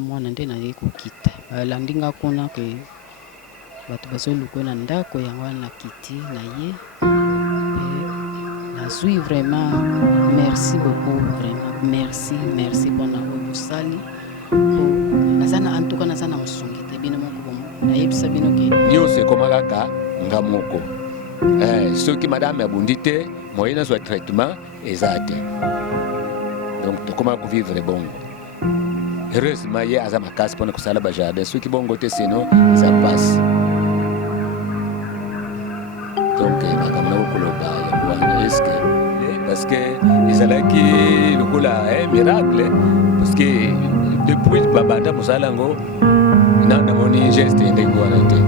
na mwana nde naye kokita balandinga kuna ke bato bazoluka na ndako yango wana na kiti na ye nazwi vraiment merci beaucoup vraiment merci mpona oyo bosali nazana en tout cas nazana mosungi te bino moko bomo nayebisa bino ke nyonso ekoma kaka nga moko soki madame abundi te moyen nazwa traitement eza te donc tokoma kovivre bongo heureusement ye aza makasi mpona kosala bajardin soki bongo te sino eza pasi donc makambo na kokoloba yango wana eske parce que ezalaki lokola miracle parce que depuis babanda mosala yango namoni geste ndenge wana te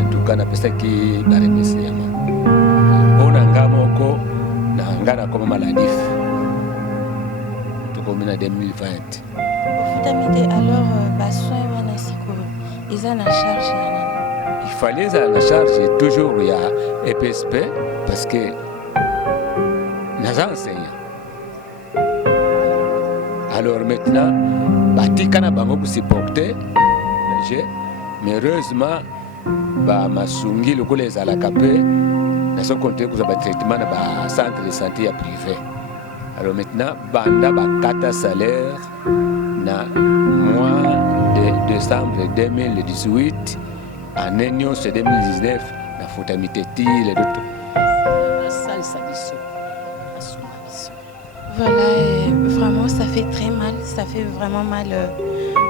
en tout cas napesaki baremesi yango mpona nga moko na nga nakoma maladif tokomi na 2020 ofutamite alors basoin wana sikoyo eza na charge ya nani? Il fallait la charge toujours il y a EPSP parce que nous enseignons. Alors maintenant, batikana bango ku supporter mais heureusement ba masungi lokola ezalaka pe naso compter ku ba traitement na ba centre de santé ya privé. Alors maintenant banda ba kata salaire na mois de décembre 2018 en union c'est 2019 la fotamité les deux voilà vraiment ça fait très mal, ça fait vraiment mal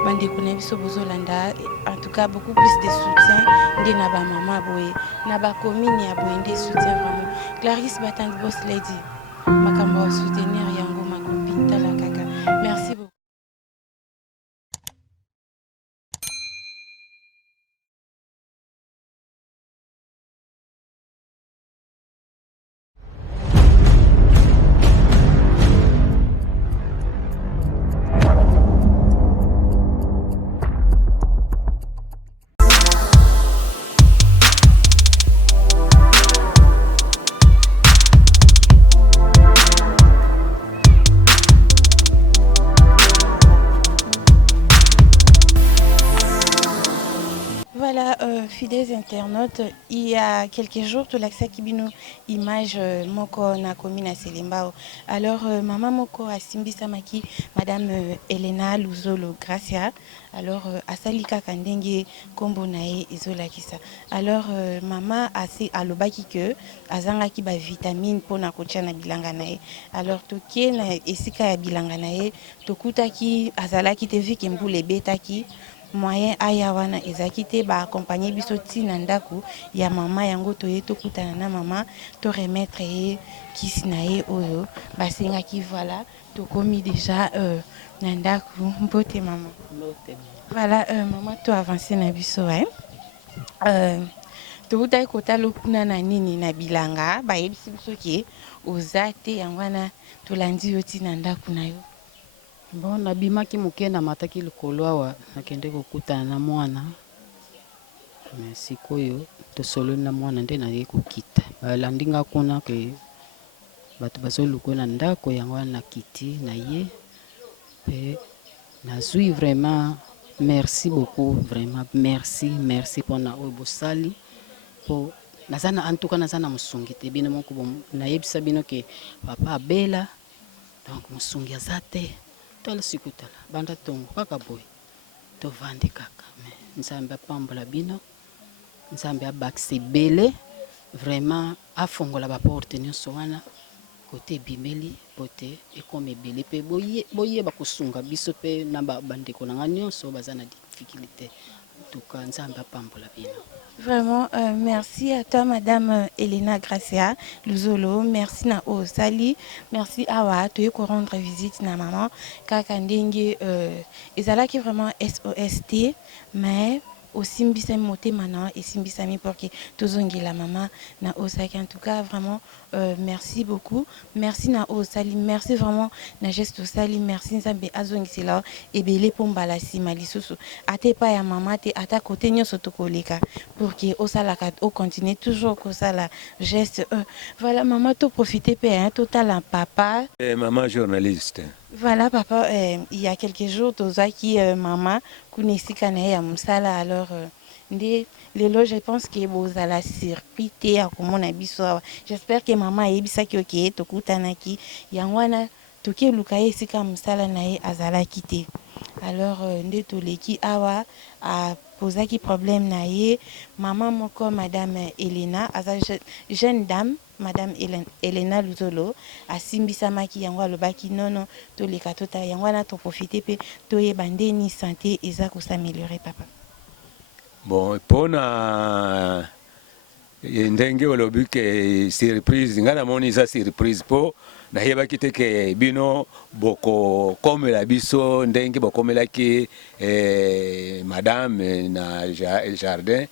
en tout cas beaucoup plus de soutien de naba maman boy naba commune ya boy de soutien vraiment Clarisse Batande Boss Lady makambo soutenir yango ma copine Talakaka merci beaucoup. Fidèles internautes, il y a quelques jours, tout l'accès qui bino image moko na commune à Selembao. Alors maman moko a simbi samaki madame Elena Luzolo Gracia. Alors asalika kandenge kombo nae izola kisa. Alors maman assez alobaki que azanga ki ba vitamine pona kotia na bilanga nae. Alors tokie na esika ya bilanga nae tokuta ki azalaki te vi kembule betaki moyen aya wana ezakite ba accompagner biso tina ndaku ya mama yango toye tokutana na mama to remettre ye kisi na ye oyo basenga ki voilà tokomi déjà na ndaku mbote mama voilà mama to avancer na biso tokutai kotala kuna na nini na bilanga bayebisi biso ke ozate yango wana tolandi yo tina ndaku na yo. Bon, nabimaki moke na mataki likolo awa nakende kokutana na mwana mais sikoyo tosololi na mwana nde naye kokita balandinga kuna ke bato bazoluka na ndako yango wana na kiti na ye pe nazwi vraiment merci beaucoup vraiment merci mpona oyo bosali po nazana en tout cas nazana mosungi te bino moko nayebisa bino ke papa abela donc mosungi aza te tala sikutala banda tongo kaka boy tovandi kaka mais nzambe apambola bino nzambe abakisa ebele vraiment afongola baporte nyonso wana kote ebimeli po te ekoma ebele mpe boyeba kosunga biso mpe na bandeko na nga nyonso baza na difficulté tuka nzambe apambola bino. Vraiment, merci à toi, Madame Elena Gracia Luzolo. Merci na Osali. Merci à wa tu ko rendre visite na maman. Kaka ndenge ezalaki vraiment SOST, mais aussi mbisa moté maintenant et simbisa mi pour que tozongi la maman na Osaki. En tout cas, vraiment, merci beaucoup. Merci na Osali. Merci vraiment na geste Osali. Merci nzambe azongi sila et belé pombala si malisusu. Ate pa ya maman te ata côté nyoso tokoleka pour que Osala o continue toujours comme ça la geste. Voilà maman to profiter pe hein total un papa. Maman journaliste. Voilà, papa, il y a quelques jours, Tozaki, maman, Kunesika na ya musala, alors, lelo, je pense que vous allez circuit te à comment na biso awa. J'espère que maman a ebisaki oke tokutanaki. Yangwana, toke lukaye sika musala na ye azalaki te. Alors, nde toleki awa, a posaki problème na ye. Maman moko, madame Elena, aza jeune dame, madame Elena Luzolo, asimbisamaki yango alobaki nono toleka tota yango wana toprofite mpe toyeba ndeni santé eza kosaméliorer papa. Bon, mpona ndenge olobi ke surprise nga namoni eza surprise mpo nayebaki te ke bino bokokomela biso ndenge bokomelaki madame na jardin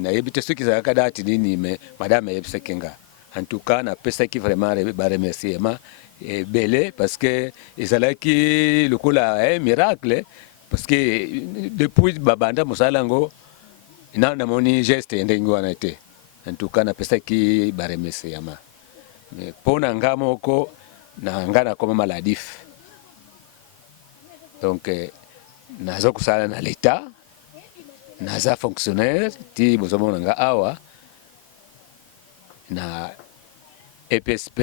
nayebi te soki ezalaka dati nini me madame ayebisaki nga en tout cas napesaki vraiment baremerciement ebele parce que ezalaki lokola miracle parce que depuis babanda mosala yango na namoni geste ndenge wana te en tout cas napesaki baremerciement mais mpo na nga moko na nga nakoma maladif donc naza kosala na l'état naza fonctionnaire ti bozomona nga awa na EPSP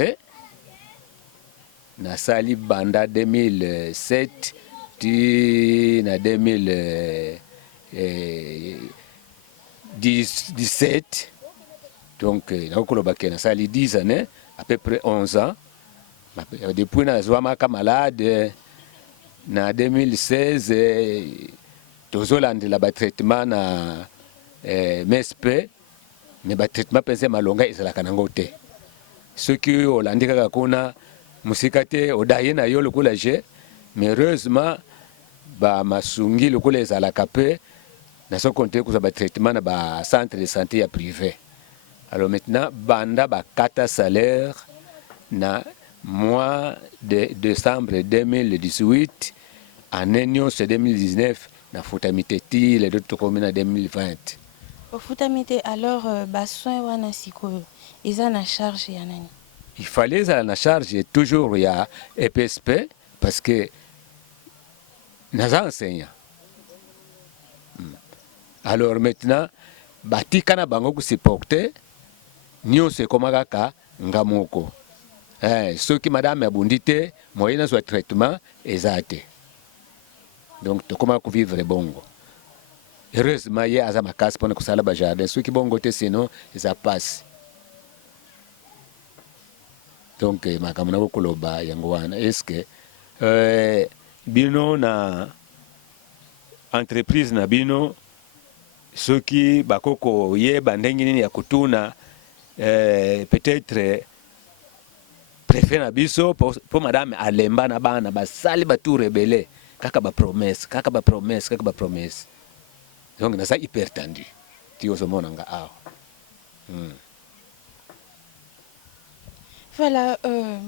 nasali banda 2007 ti na 2017 donc nakokolobake nasali 10 années à peu près 11 ans depuis nazwamaka malade na 2016 tozolandela batraitement na MSP mais batraitement mpenza malonga ezalaka nango te soki olandi kaka kuna mosika te odaye na yo lokola je mais heureusement bamasungi lokola ezalaka mpe naso konte kozwa batraitement na bacentre de santé ya privé. Alors maintenant banda bakata salaire na mois de décembre 2018 année nyonso 2019 nafutami ti ledo tokomi na 2020 ofutami te. Alors basoin wana sikoyo eza na charge ya nani? Il fallait ezala na charge toujours ya EPSP parce que naza enseignant. Alors maintenant batika na bango kusupporter nyonso ekoma kaka nga moko soki madame abundi te moyen nazwa traitement eza te donc tokoma kuvivre bongo. Heureusement ye aza makasi mpona kosala bajardin soki bongo te sinon eza pasi donc makambo na kokoloba yango wana eske bino na entreprise na bino soki bakoko yeba ndenge nini ya kutuna peut-être préfet na biso po madame alemba na bana basali batu rebele kaka ba promesse donc naza hyper tendu ti ozomona nga awa. Voilà,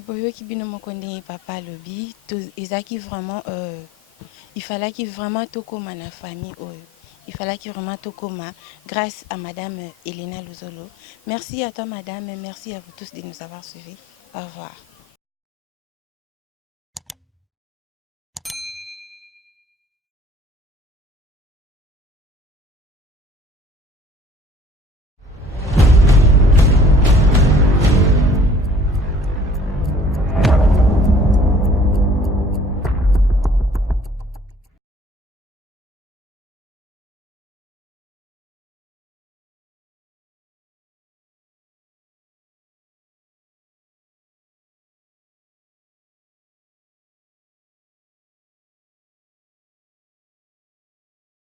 boyoki bino moko ndenge papa alobi ezaki vraiment il fallait qu'il vraiment tokoma na famille oyo. Il fallait qu'il vraiment tokoma grâce à madame Elena Luzolo. Merci à toi madame, merci à vous tous de nous avoir suivis. Au revoir.